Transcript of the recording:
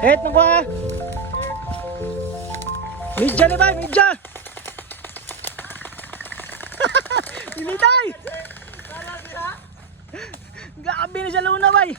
Hit mo ba? Midya na ba? Midya! Pilitay! Gabi na siya luna bay!